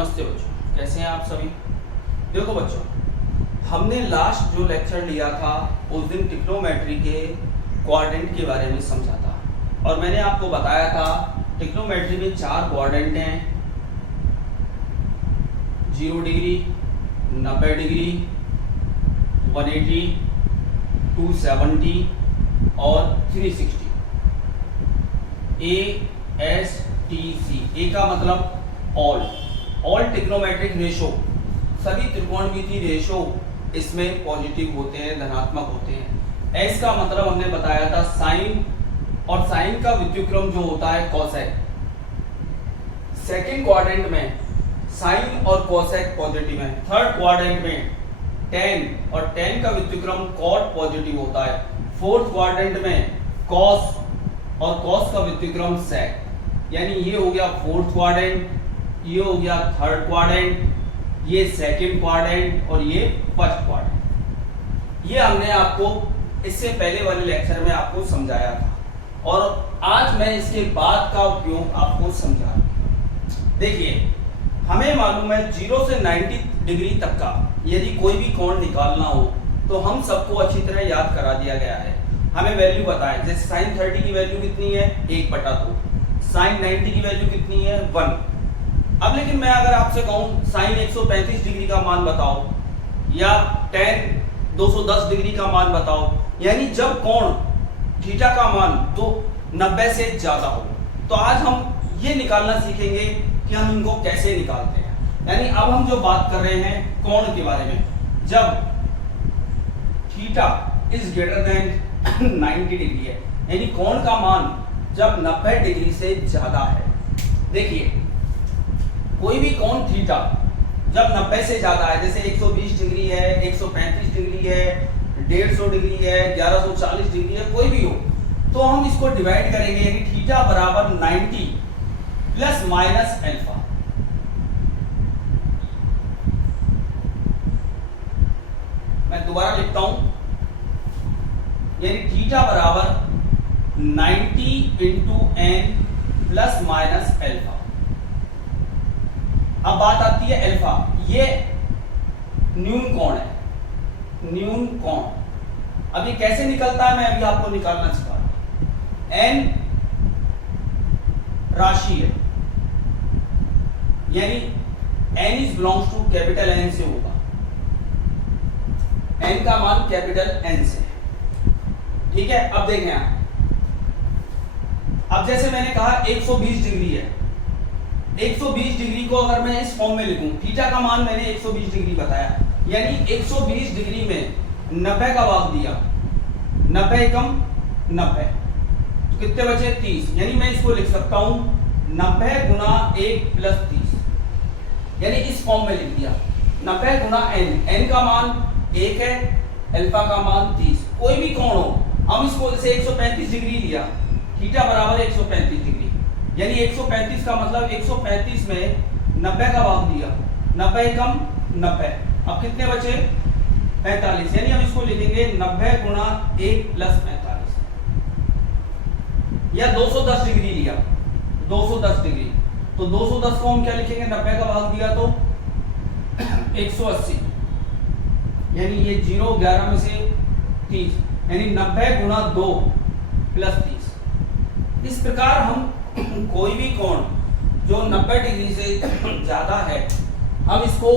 नमस्ते बच्चों, कैसे हैं आप सभी। देखो बच्चों, हमने लास्ट जो लेक्चर लिया था उस दिन ट्रिग्नोमेट्री के क्वाड्रेंट के बारे में समझा था और मैंने आपको बताया था ट्रिग्नोमेट्री में 4 क्वाड्रेंट हैं, 0 डिग्री, 90 डिग्री, 180, 270 और 360। ASTC, ए का मतलब ऑल ट्रिग्नोमेट्रिक रेशो, सभी त्रिकोणमितीय रेशो इसमें पॉजिटिव होते हैं, धनात्मक होते हैं। एस का मतलब हमने बताया था साइन, और साइन का व्युत्क्रम जो होता है कोसेक। सेकंड क्वाड्रेंट में साइन और कोसेक पॉजिटिव है। थर्ड क्वाड्रेंट में टेन, और टेन का व्युत्क्रम कॉट पॉजिटिव होता है। फोर्थ क्वाड्रेंट में कॉस, और कॉस का व्युत्क्रम सेक। यानी ये हो गया फोर्थ क्वाड्रेंट, ये हो गया थर्ड क्वाड्रेंट, ये सेकंड क्वाड्रेंट और ये फर्स्ट क्वाड्रेंट। ये हमने आपको इससे पहले वाले लेक्चर में आपको समझाया था और आज मैं इसके बाद का उपयोग आपको समझा रहा हूं। देखिए, हमें मालूम है 0 से 90 डिग्री तक का यदि कोई भी कोण निकालना हो तो हम सबको अच्छी तरह याद करा दिया गया है। हमें वैल्यू पता है, जैसे sin 30 की वैल्यू कितनी है 1/2, sin 90 की वैल्यू कितनी है 1। अब लेकिन मैं अगर आपसे कहूं sin 135 डिग्री का मान बताओ या tan 210 डिग्री का मान बताओ, यानी जब कोण थीटा का मान तो 90 से ज्यादा हो, तो आज हम ये निकालना सीखेंगे कि हम इनको कैसे निकालते हैं। यानी अब हम जो बात कर रहे हैं कोण के बारे में, जब theta is greater than 90 degree है, यानी कोण का मान जब 90 डिग्री से ज्यादा है। देखिए, कोई भी कोण थीटा जब 90 से ज्यादा है, जैसे 120 डिग्री है, 135 डिग्री है, 150 डिग्री है, 1140 डिग्री है, कोई भी हो, तो हम इसको डिवाइड करेंगे, यानी थीटा बराबर 90 प्लस माइनस अल्फा। मैं दोबारा लिखता हूं, यानी थीटा बराबर 90 into n plus minus alpha. अब बात आती है अल्फा, ये न्यून कोण है, न्यून कोण। अब ये कैसे निकलता है मैं अभी आपको निकालना सिखा रहा हूं। एन राशि है, यानी n is belongs to capital n से होगा, एन का मान कैपिटल एन से। ठीक है, अब देखें आप, अब जैसे मैंने कहा 120 डिग्री है, 120 डिग्री को अगर मैं इस फॉर्म में लिखूं, थीटा का मान मैंने 120 डिग्री बताया, यानी 120 डिग्री में 90 का भाग दिया, 90 एकम 90, तो कितने बचे 30, यानी मैं इसको लिख सकता हूं 90 गुना 1 प्लस 30, यानी इस फॉर्म में लिख दिया 90 गुना एन, एन का मान 1 है, अल्फा का मान 30। कोई भी कोण हो, हम इसको जैसे 135 डिग्री लिया, थीटा बराबर 135 डिग्री, यानी 135 का मतलब 135 में 90 का भाग दिया, 90 एकम 90, अब कितने बचे 45, यानी हम इसको लिखेंगे 90 गुना 1 प्लस 45, या 210 डिग्री लिया, 210 डिग्री, तो 210 को हम क्या लिखेंगे, 90 का भाग दिया तो 180, यानी ये 0 11 में से 30, यानी 90 गुना 2 प्लस 30। इस प्रकार हम कोई भी कोण जो 90 डिग्री से ज्यादा है, हम इसको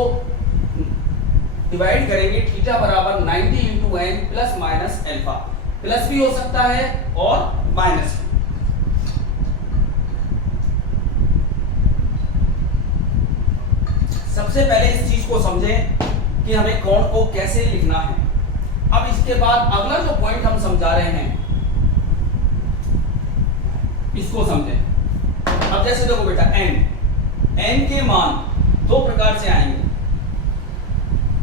डिवाइड करेंगे थीटा बराबर 90 into n plus minus alpha. Plus भी हो सकता है और माइनस भी। सबसे पहले इस चीज को समझें कि हमें कोण को कैसे लिखना है। अब इसके बाद अगला जो पॉइंट हम समझा रहे हैं इसको समझें। अब जैसे देखो बेटा, एन के मान दो प्रकार से आएंगे,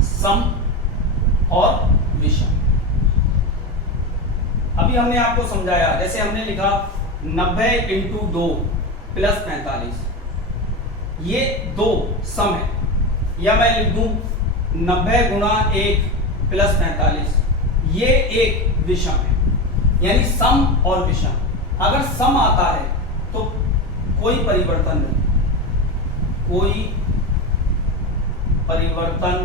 सम और विषम। अभी हमने आपको समझाया, जैसे हमने लिखा 90 इंटू 2 प्लस 45, ये 2 सम है, या मैं लिख दूं 90 गुना 1 प्लस 45, ये एक विषम है, यानी सम और विषम। अगर सम आता है तो कोई परिवर्तन नहीं, कोई परिवर्तन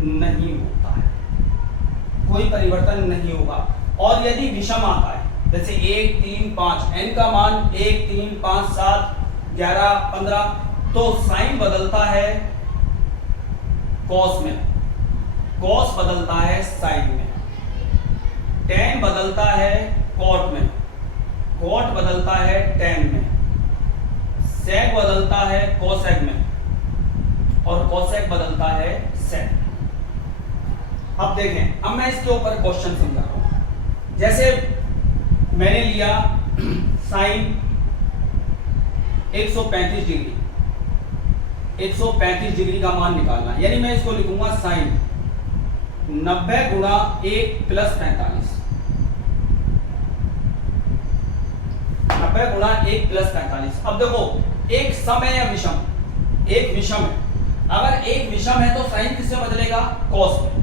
नहीं होता है, कोई परिवर्तन नहीं होगा। और यदि विषम आता है जैसे 1 3 5, n का मान 1 3 5 7 11 15, तो साइन बदलता है कॉस में, कॉस बदलता है साइन में, टेन बदलता है कॉट में, कॉट बदलता है टेन में, सेक बदलता है कोसेक में, और कोसेक बदलता है सेक में। अब देखें, अब मैं इसके ऊपर क्वेश्चन समझा रहा हूं। जैसे मैंने लिया साइन 135 डिग्री, 135 डिग्री का मान निकालना, यानी मैं इसको लिखूंगा साइन 90 गुणा 1 प्लस 45, 90 गुणा 1 प्लस 45। अब देखो, एक सम है या विषम? एक विषम है। अगर एक विषम है तो साइन किससे बदलेगा? कॉस में,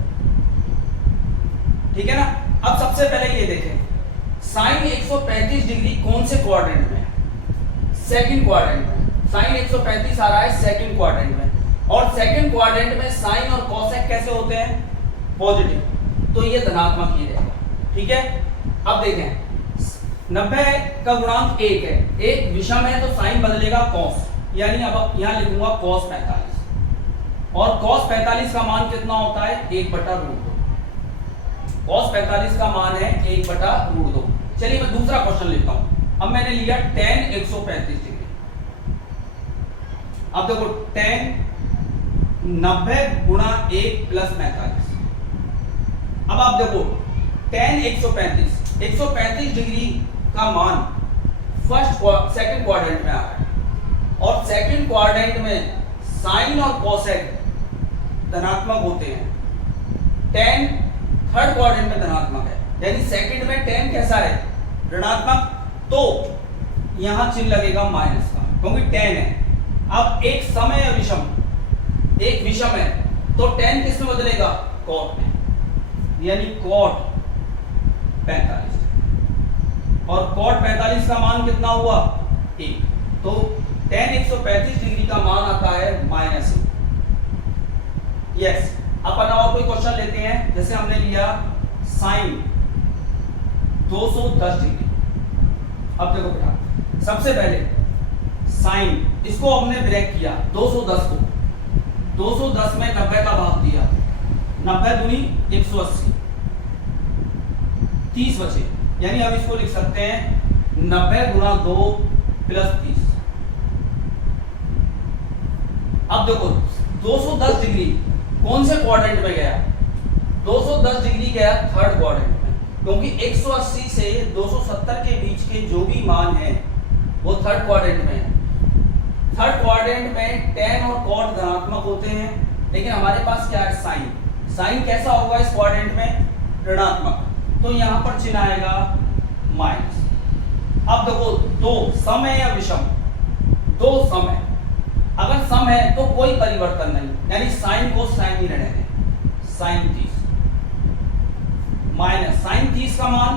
ठीक है ना। अब सबसे पहले ये देखें, साइन 135 डिग्री कौन से क्वाड्रेंट में? सेकंड क्वाड्रेंट में। साइन 135 आ रहा है सेकंड क्वाड्रेंट में, और सेकंड क्वाड्रेंट में साइन और कोसेक कैसे होते हैं? पॉजिटिव, तो ये धनात्मक ही रहेगा, ठीक है। अब देखें, 90 का गुणांक 1 है, एक विषम है तो साइन बदलेगा कॉस, यानी अब यहां लिखूंगा कॉस 45, और कॉस 45 का मान कितना होता है? 1/√2। कॉस 45 का मान है 1/√2। चलिए मैं दूसरा क्वेश्चन लेता हूं। अब मैंने लिया tan 135 डिग्री। अब देखो, tan 90 गुणा 1 प्लस 45। अब आप देखो, tan 135 डिग्री का मान सेकंड क्वाड्रेंट में आ रहा है, और सेकंड क्वाड्रेंट में साइन और कोसेक धनात्मक होते हैं, tan थर्ड क्वाड्रेंट में धनात्मक है, यानी सेकंड में tan कैसा है? ऋणात्मक, तो यहां चिन्ह लगेगा माइनस का, क्योंकि tan है। अब एक सम है या विषम? एक विषम है, तो tan किस में बदलेगा? कॉट में, यानी कॉट 45, और कॉट 45 का मान कितना हुआ? 1, तो tan 135 डिग्री का मान आता है -1। यस। अपन और कोई क्वेश्चन लेते हैं, जैसे हमने लिया साइन 210 डिग्री। अब देखो बेटा, सबसे पहले साइन, इसको हमने ब्रेक किया 210 को, 210 में 90 का भाग दिया, 90 दूनी 180, 30 बचे, यानी हम इसको लिख सकते हैं 90 गुणा 2 प्लस 30। अब देखो, 210 डिग्री कौन से क्वाड्रेंट में गया? 210 डिग्री गया थर्ड क्वाड्रेंट में, क्योंकि 180 से 270 के बीच के जो भी मान है वो थर्ड क्वाड्रेंट में है। थर्ड क्वाड्रेंट में tan और cot धनात्मक होते हैं, लेकिन हमारे पास क्या है? साइन। साइन कैसा होगा इस क्वाड्रेंट में? ऋणात्मक, तो यहां पर चिन्ह आएगा माइनस। अब देखो, दो सम है या विषम? दो सम है। अगर सम है तो कोई परिवर्तन नहीं, यानी साइन को साइन ही रहने दें, साइन 30 माइनस साइन 30 का मान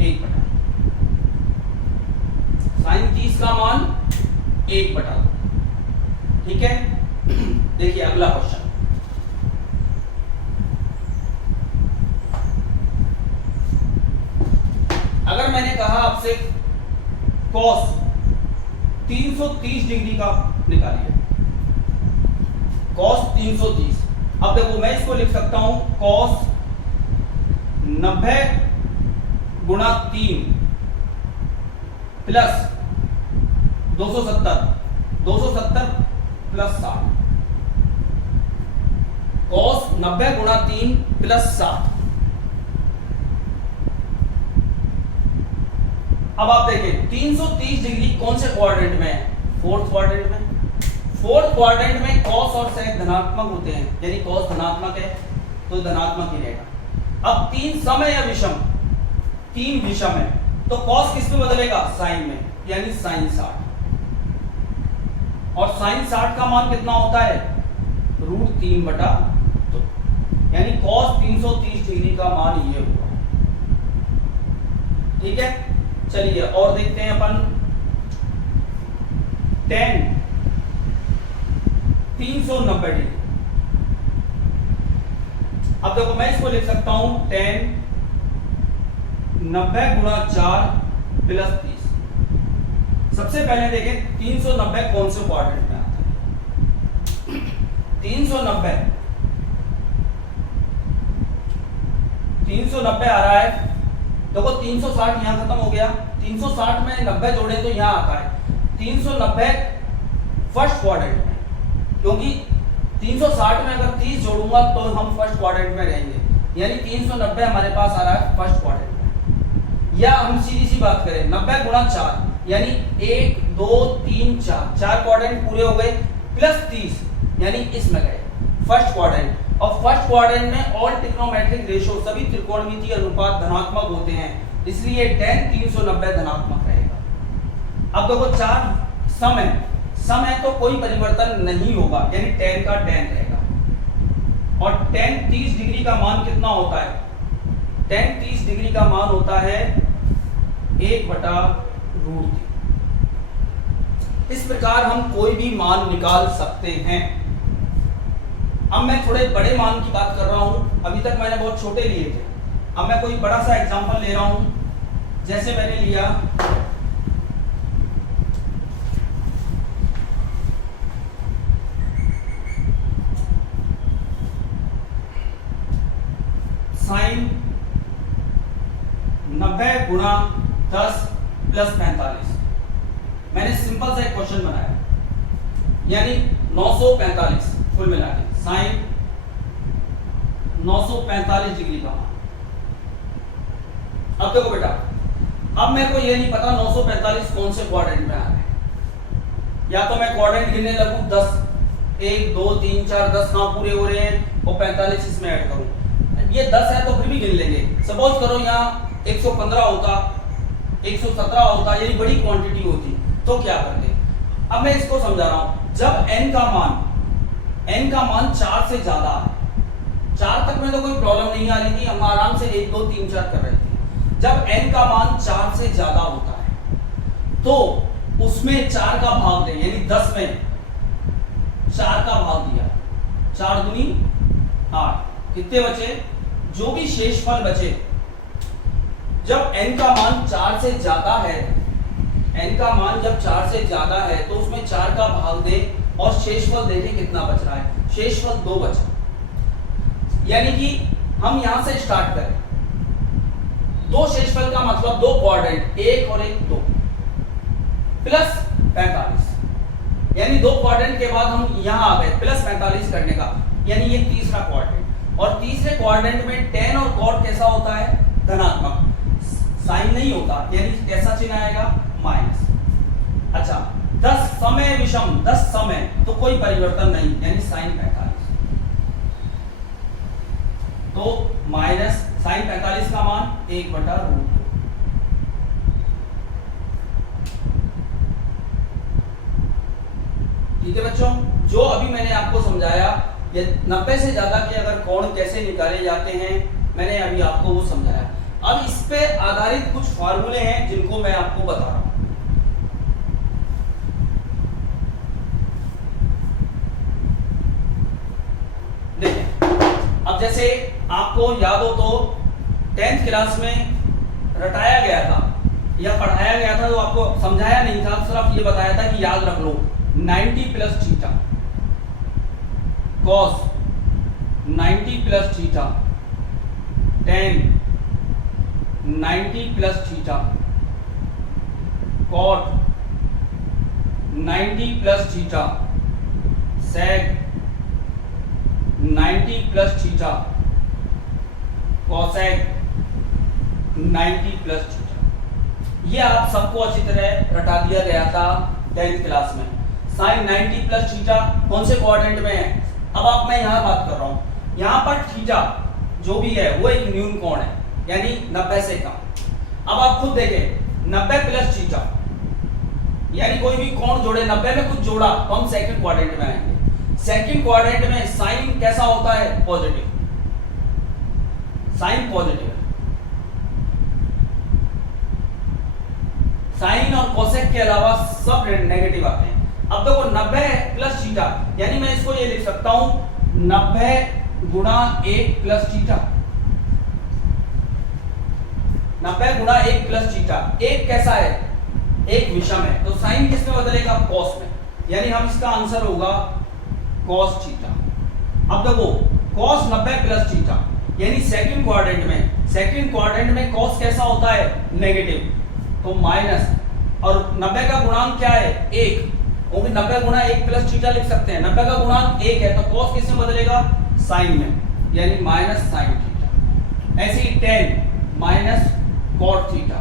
1/, साइन 30 का मान 1/, ठीक है। देखिए अगला क्वेश्चन, अगर मैंने कहा आपसे cos 330 डिग्री का निकालिए, cos 330। अब देखो, मैं इसको लिख सकता हूं cos 90 गुणा 3 प्लस 270, 270 प्लस 60, cos 90 गुणा 3 प्लस 60। अब आप देखें, 330 डिग्री कौन से क्वाड्रेंट में है? फोर्थ क्वाड्रेंट में। फोर्थ क्वाड्रेंट में cos और sec धनात्मक होते हैं, यानी cos धनात्मक है तो धनात्मक ही रहेगा। अब 3 सम है या विषम? 3 विषम है, तो cos किस में बदलेगा? साइन में, यानी साइन 60, और साइन 60 का मान कितना होता है? √3/2, यानी cos 330 डिग्री का मान ये हुआ, ठीक है। चलिए और देखते हैं अपन, tan 390 डिग्री, अब देखो मैं इसको लिख सकता हूं 10 90 गुणा 4 प्लस 30। सबसे पहले देखें 390 कौन से क्वाड्रेंट में आता है। 390 आ रहा है। देखो 360 यहां खत्म हो गया, 360 में 90 जोड़े तो यहां आता है 390 फर्स्ट क्वाड्रेंट में, क्योंकि 360 में अगर 30 जोड़ूंगा तो हम फर्स्ट क्वाड्रेंट में रहेंगे, यानी 390 हमारे पास आ रहा है फर्स्ट क्वाड्रेंट में। या हम सीधी सी बात करें 90 गुणा 4 यानी 1 2 3 4 4 क्वाड्रेंट पूरे हो गए, प्लस 30 यानी इसमें गए फर्स्ट क्वाड्रेंट। और फर्स्ट क्वाड्रेंट में ऑल ट्रिग्नोमेट्रिक रेशियो सभी त्रिकोणमितीय अनुपात धनात्मक होते हैं, इसलिए tan 390 धनात्मक रहेगा। अब देखो 4 सम है तो कोई परिवर्तन नहीं होगा, यानी tan का tan रहेगा। और tan 30 डिग्री का मान कितना होता है? tan 30 डिग्री का मान होता है 1/√3। इस प्रकार हम कोई भी मान निकाल सकते हैं। अब मैं थोड़े बड़े मान की बात कर रहा हूं, अभी तक मैंने बहुत छोटे लिए थे, अब मैं कोई बड़ा सा एग्जांपल ले रहा हूं। जैसे मैंने लिया साइन 90 गुणा 10 प्लस 45। मैंने सिंपल सा एक क्वेश्चन बनाया, यानी 945 कुल मिला के साइन 945 डिग्री का मान। अब देखो बेटा, अब मेरे को ये नहीं पता 945 कौन से क्वाड्रेंट में आ रहा है। या तो मैं क्वाड्रेंट गिनने लगूं 10 1 2 3 4 10 कहां पूरे हो रहे हैं और 45 इसमें ऐड करूं। ये 10 है तो फिर भी गिन लेंगे। सपोज करो यहाँ 115 होता, 117 होता, यही बड़ी क्वांटिटी होती तो क्या करते। अब मैं इसको समझा रहा हूं, जब n का मान 4 से ज्यादा है, 4 तक में तो कोई प्रॉब्लम नहीं आ रही थी, हम आराम से 1 2 3 4 कर रहे थे। जब n का मान 4 से ज्यादा होता है तो उसमें 4 का भाग दें, यानी 10 में 4 का भाग दिया, 4 दूनी 8, कितने बचे? जो भी शेषफल बचे, जब n का मान 4 से ज्यादा है, n का मान जब 4 से ज्यादा है तो उसमें 4 का भाग दे और शेषफल देखें कितना बच रहा है। शेषफल 2 बचा, यानी कि हम यहां से स्टार्ट करें, 2 शेषफल का मतलब 2 क्वाड्रेंट, 1 और 1 2 प्लस 45, यानी 2 क्वाड्रेंट के बाद हम यहां आ गए प्लस 45 करने का, यानी ये तीसरा क्वाड्रेंट। और तीसरे क्वाड्रेंट में tan और cot कैसा होता है? धनात्मक, साइन नहीं होता, यानी कैसा चिन्ह आएगा? माइनस। अच्छा 10 समय विषम, 10 समय तो कोई परिवर्तन नहीं, यानी साइन 45, तो माइनस साइन 45 का मान 1/√2। ठीक है बच्चों, जो अभी मैंने आपको समझाया, ये 90 से ज्यादा के अगर कोण कैसे निकाले जाते हैं, मैंने अभी आपको वो समझाया। अब इस पे आधारित कुछ फार्मूले हैं जिनको मैं आपको बता रहा हूं। देखें, अब जैसे आपको याद हो तो 10th क्लास में रटाया गया था या पढ़ाया गया था, तो आपको समझाया नहीं था, सिर्फ ये बताया था कि याद रख लो 90 plus theta cos 90 plus theta tan 90 plus theta cot 90 plus theta sec 90 plus theta cosec 90 plus theta. ये आप सबको अच्छी तरह रटा दिया गया था 10th क्लास में। sin 90 प्लस थीटा कौन से क्वाड्रेंट में है? अब आप मैं यहां बात कर रहा हूं, यहां पर थीटा जो भी है वो एक न्यून कोण है, यानी 90 से कम। अब आप खुद देखें 90 प्लस थीटा, यानी कोई भी कोण जोड़े, 90 में कुछ जोड़ा तो हम सेकंड क्वाड्रेंट में आएंगे। सेकंड क्वाड्रेंट में साइन कैसा होता है? पॉजिटिव, साइन पॉजिटिव है। साइन और कोसेक के अलावा सब नेगेटिव आते हैं। अब देखो 90 प्लस थीटा, यानी मैं इसको ये लिख सकता हूं 90 गुणा 1 प्लस थीटा, 90 गुणा 1 प्लस थीटा। एक कैसा है, एक विषम है, तो साइन किस में बदलेगा, कॉस में, यानी हम इसका आंसर होगा कॉस थीटा। अब देखो कॉस 90 प्लस थीटा, यानी सेकंड क्वाड्रेंट में कॉस कैसा होता है, नेगेटिव, तो माइनस, और 90 का गुणांक क्या है, 1, क्योंकि 90 गुणा 1 प्लस थीटा लिख सकते हैं, 90 का गुणांक 1 है, तो कॉस किस में बदलेगा, साइन में, यानी माइनस साइन थीटा। ऐसे ही 10 minus cot theta,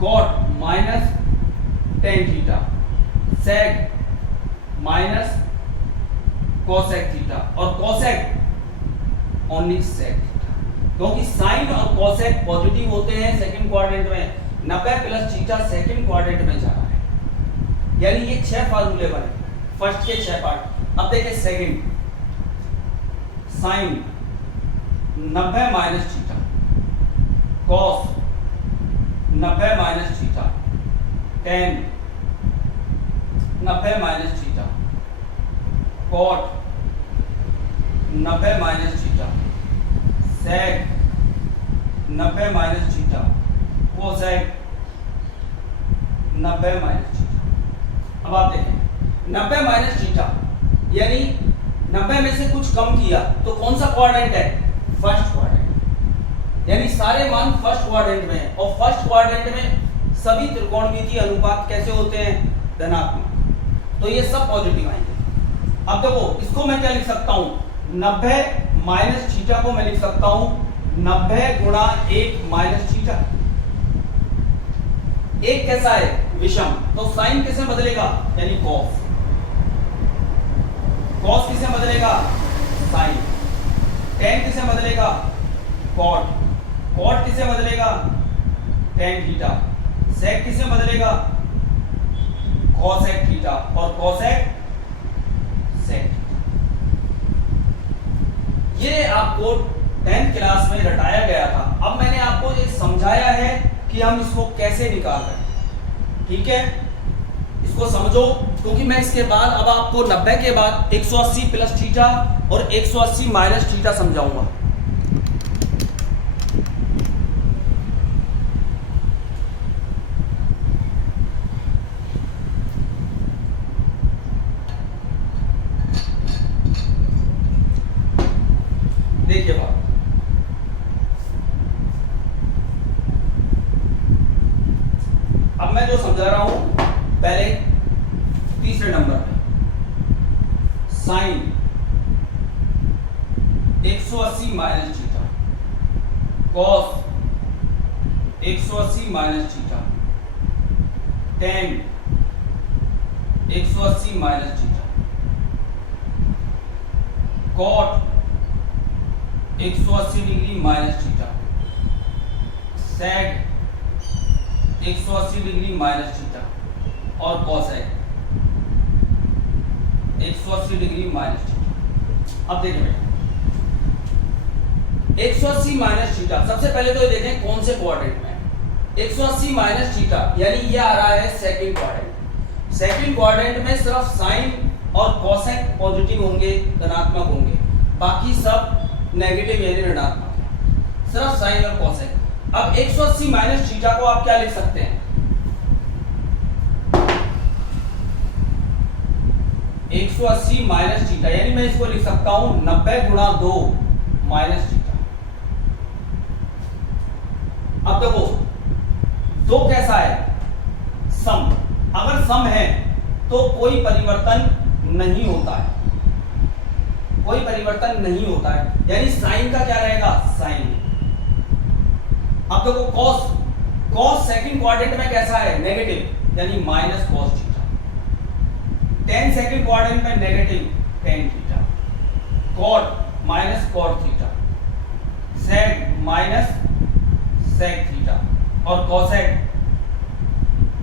cot minus tan theta, sec minus cosec theta, और कोसेक ओनली सेक थीटा, क्योंकि साइन और कोसेक पॉजिटिव होते हैं सेकंड क्वाड्रेंट में, 90 प्लस थीटा सेकंड क्वाड्रेंट में जा रहा है, यानी ये 6 फार्मूले बने, फर्स्ट के 6 पार्ट। अब देखिए second, sine 90 minus theta, cos 90 minus theta, tan 90 minus theta, cot 90 minus theta, sec 90 minus theta, cosec 90 minus theta. अब आप देखें 90 माइनस थीटा, यानी 90 में से कुछ कम किया तो कौन सा क्वाड्रेंट है, फर्स्ट क्वाड्रेंट, यानी सारे मान फर्स्ट क्वाड्रेंट में है, और फर्स्ट क्वाड्रेंट में सभी त्रिकोणमितीय अनुपात कैसे होते हैं, धनात्मक, तो ये सब पॉजिटिव आएंगे। अब देखो इसको मैं क्या लिख सकता हूं, 90 माइनस थीटा को मैं लिख सकता हूं 90 गुणा 1 माइनस थीटा। एक कैसा है, विषम, तो साइन किसे बदलेगा, यानी कॉस, कॉस किसे बदलेगा, साइन, टेन किसे बदलेगा, कॉट, कॉट किसे बदलेगा, टेन थीटा, सेक किसे बदलेगा, कोसेक थीटा, और कोसेक सेक। ये आपको 10th क्लास में रटाया गया था, अब मैंने आपको ये समझाया है कि हम इसको कैसे निकाल रहे हैं, ठीक है, इसको समझो, क्योंकि मैं इसके बाद अब आपको 90 के बाद 180 प्लस थीटा और 180 माइनस थीटा समझाऊंगा। देखिए बात, अब मैं जो समझा रहा हूं, पहले तीसरे नंबर पे sine 180 minus theta, cos 180 minus theta, tan 180 minus theta, cot 180 degree minus theta, sec 180 degree minus theta, और कोसेक 180 डिग्री माइनस थीटा। अब देखिए 180 माइनस थीटा, सबसे पहले तो ये देखें कौन से क्वाड्रेंट में, 180 माइनस थीटा, यानी ये आ रहा है सेकंड क्वाड्रेंट। सेकंड क्वाड्रेंट में सिर्फ साइन और कोसेक पॉजिटिव होंगे, धनात्मक होंगे, बाकी सब नेगेटिव यानी ऋणात्मक है, सिर्फ साइन और कोसेक। अब 180 माइनस थीटा को आप क्या लिख सकते हैं, 180 माइनस थीटा, यानी मैं इसको लिख सकता हूं 90 गुणा 2 माइनस थीटा। अब देखो 2 कैसा है, सम, अगर सम है तो कोई परिवर्तन नहीं होता है, कोई परिवर्तन नहीं होता है, यानी साइन का क्या रहेगा, साइन। अब देखो कॉस, कॉस सेकंड क्वाड्रेंट में कैसा है, नेगेटिव, यानी minus cos theta, tan second quadrant में negative tan theta, cot minus cot theta, sec minus sec theta, और कोसेक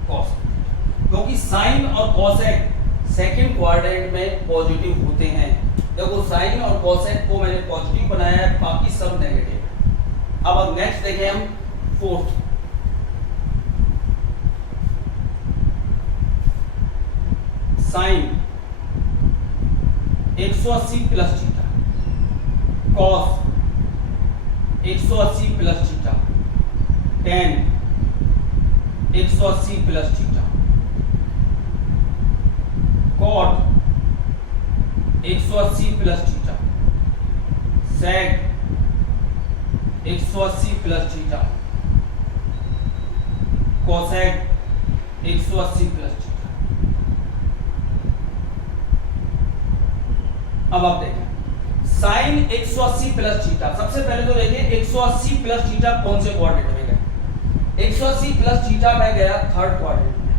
कॉस थीटा, क्योंकि साइन और कोसेक सेकंड क्वाड्रेंट में पॉजिटिव होते हैं। देखो साइन और कोसेक को मैंने पॉजिटिव बनाया है, बाकी सब नेगेटिव है। अब नेक्स्ट देखें हम fourth, sine 180 plus theta, cos 180 plus theta, tan 180 plus theta, cot 180 plus theta, sec 180 plus theta, cosec 180 plus theta. अब आप देखें साइन 180 प्लस थीटा, सबसे पहले तो देखिए 180 प्लस थीटा कौन से क्वाड्रेंट में गया। 180 प्लस थीटा में गया थर्ड क्वाड्रेंट में।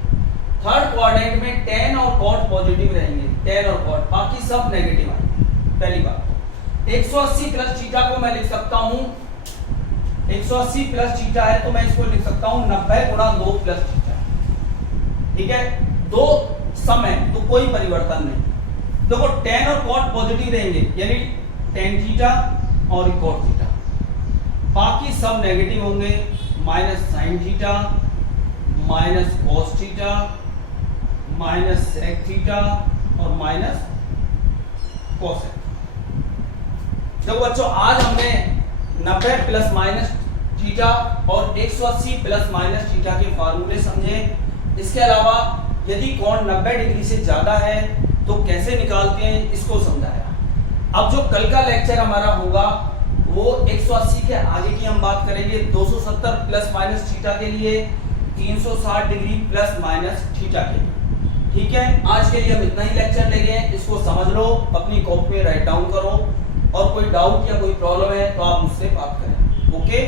थर्ड क्वाड्रेंट में टेन और कॉट पॉजिटिव रहेंगे, टेन और कॉट, बाकी सब नेगेटिव आएंगे। पहली बात 180 प्लस थीटा को मैं लिख सकता हूं, 180 प्लस थीटा है तो मैं इसको लिख सकता हूं 90 गुणा 2 प्लस थीटा। ठीक है, दो सम है तो कोई परिवर्तन नहीं। देखो टेन और कॉट पॉजिटिव रहेंगे यानी टेन थीटा और कॉट थीटा, बाकी सब नेगेटिव होंगे, minus sine theta, minus cos theta, minus sec theta और माइनस कोसेक। देखो बच्चों आज हमने 90 प्लस माइनस थीटा और 180 प्लस माइनस थीटा के फार्मूले समझे। इसके अलावा यदि कोण 90 डिग्री से ज्यादा है तो कैसे निकालते हैं इसको समझाया। अब जो कल का लेक्चर हमारा होगा वो 180 के आगे की हम बात करेंगे, 270 प्लस माइनस थीटा के लिए, 360 डिग्री प्लस माइनस थीटा के लिए। ठीक है, आज के लिए हम इतना ही लेक्चर ले गए हैं, इसको समझ लो, अपनी कॉपी में राइट डाउन करो और कोई डाउट या कोई प्रॉब्लम है तो आप मुझसे बात करें। ओके।